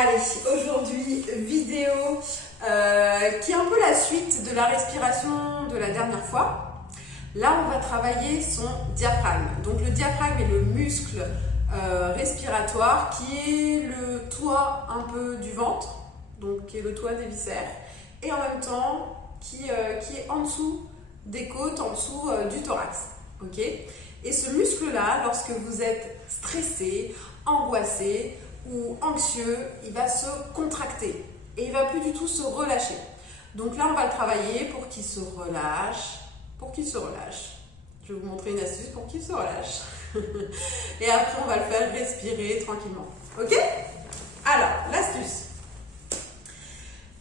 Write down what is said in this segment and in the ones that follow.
Allez, aujourd'hui, vidéo qui est un peu la suite de la respiration de la dernière fois. Là, on va travailler son diaphragme. Donc le diaphragme est le muscle respiratoire qui est le toit un peu du ventre, donc qui est le toit des viscères, et en même temps qui est en dessous des côtes, en dessous du thorax. Ok ? Et ce muscle-là, lorsque vous êtes stressé, angoissé ou anxieux, il va se contracter et il ne va plus du tout se relâcher. Donc là, on va le travailler pour qu'il se relâche, Je vais vous montrer une astuce pour qu'il se relâche. Et après, on va le faire respirer tranquillement. Ok ? Alors, l'astuce.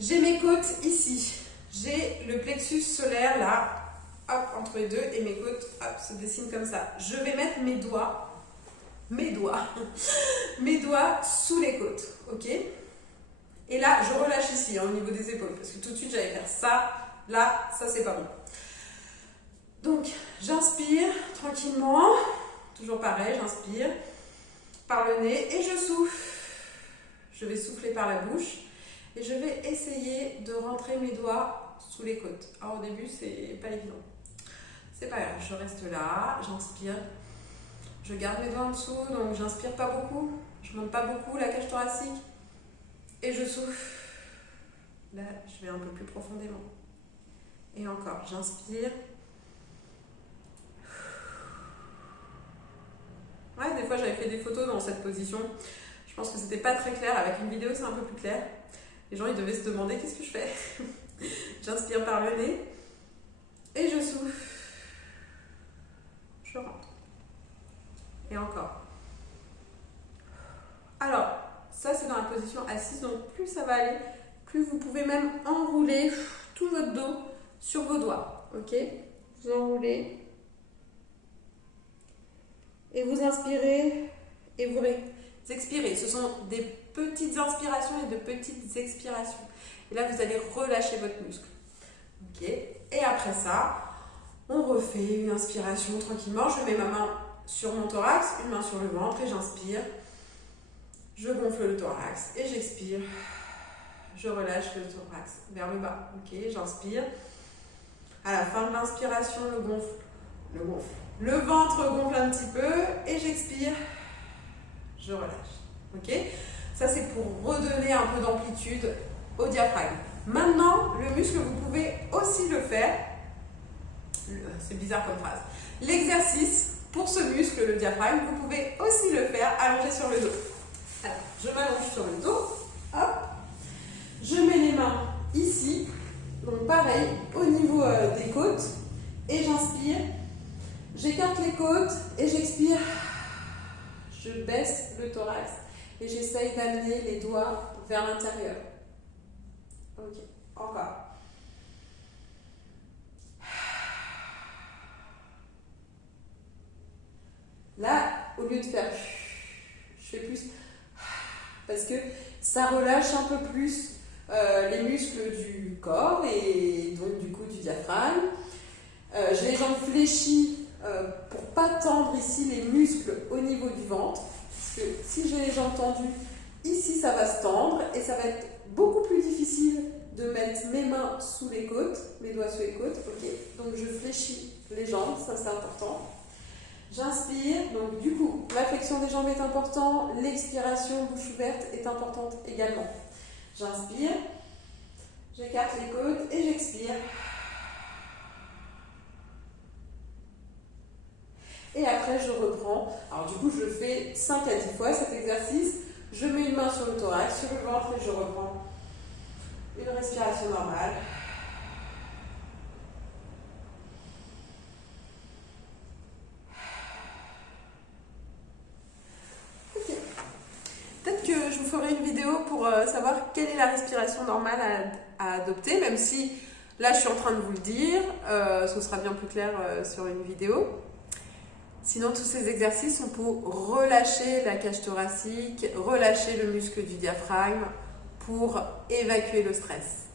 J'ai mes côtes ici. J'ai le plexus solaire là, hop, entre les deux, et mes côtes, hop, se dessinent comme ça. Je vais mettre mes doigts sous les côtes, ok? Et là, je relâche ici, au niveau des épaules, parce que tout de suite, j'allais faire ça, là, ça, c'est pas bon. Donc, j'inspire tranquillement, toujours pareil, j'inspire par le nez et je souffle. Je vais souffler par la bouche et je vais essayer de rentrer mes doigts sous les côtes. Alors, au début, c'est pas évident. C'est pas grave, je reste là, j'inspire. Je garde mes doigts en dessous, donc j'inspire pas beaucoup, je monte pas beaucoup la cage thoracique et je souffle. Là, je vais un peu plus profondément. Et encore, j'inspire. Ouais, des fois j'avais fait des photos dans cette position. Je pense que c'était pas très clair. Avec une vidéo, c'est un peu plus clair. Les gens, ils devaient se demander qu'est-ce que je fais. J'inspire par le nez et je souffle. Je rentre. Et encore. Alors, ça c'est dans la position assise, donc plus ça va aller, plus vous pouvez même enrouler tout votre dos sur vos doigts. Ok ? Vous enroulez. Et vous inspirez et vous expirez. Ce sont des petites inspirations et de petites expirations. Et là, vous allez relâcher votre muscle. Ok ? Et après ça, on refait une inspiration tranquillement. Je mets ma main sur mon thorax, une main sur le ventre et j'inspire. Je gonfle le thorax et j'expire. Je relâche le thorax vers le bas. Ok ? J'inspire. À la fin de l'inspiration, le gonfle. Le ventre gonfle un petit peu et j'expire. Je relâche. Ok ? Ça, c'est pour redonner un peu d'amplitude au diaphragme. Maintenant, le muscle, vous pouvez aussi le faire. C'est bizarre comme phrase. L'exercice pour ce muscle, le diaphragme, vous pouvez aussi le faire allongé sur le dos. Alors, je m'allonge sur le dos. Hop. Je mets les mains ici. Donc, pareil, au niveau des côtes. Et j'inspire. J'écarte les côtes et j'expire. Je baisse le thorax et j'essaye d'amener les doigts vers l'intérieur. Ok, encore. Là, au lieu de faire, je fais plus parce que ça relâche un peu plus les muscles du corps et donc du coup du diaphragme. J'ai les jambes fléchies pour ne pas tendre ici les muscles au niveau du ventre. Parce que si j'ai les jambes tendues, ici ça va se tendre et ça va être beaucoup plus difficile de mettre mes mains sous les côtes, mes doigts sous les côtes. Ok, donc je fléchis les jambes, ça c'est important. J'inspire, donc du coup, la flexion des jambes est importante, l'expiration bouche ouverte est importante également. J'inspire, j'écarte les côtes et j'expire. Et après, je reprends. Alors du coup, je fais 5 à 10 fois cet exercice. Je mets une main sur le thorax, sur le ventre et je reprends une respiration normale. Ok. Peut-être que je vous ferai une vidéo pour savoir quelle est la respiration normale à adopter, même si là, je suis en train de vous le dire. Ce sera bien plus clair sur une vidéo. Sinon, tous ces exercices sont pour relâcher la cage thoracique, relâcher le muscle du diaphragme pour évacuer le stress.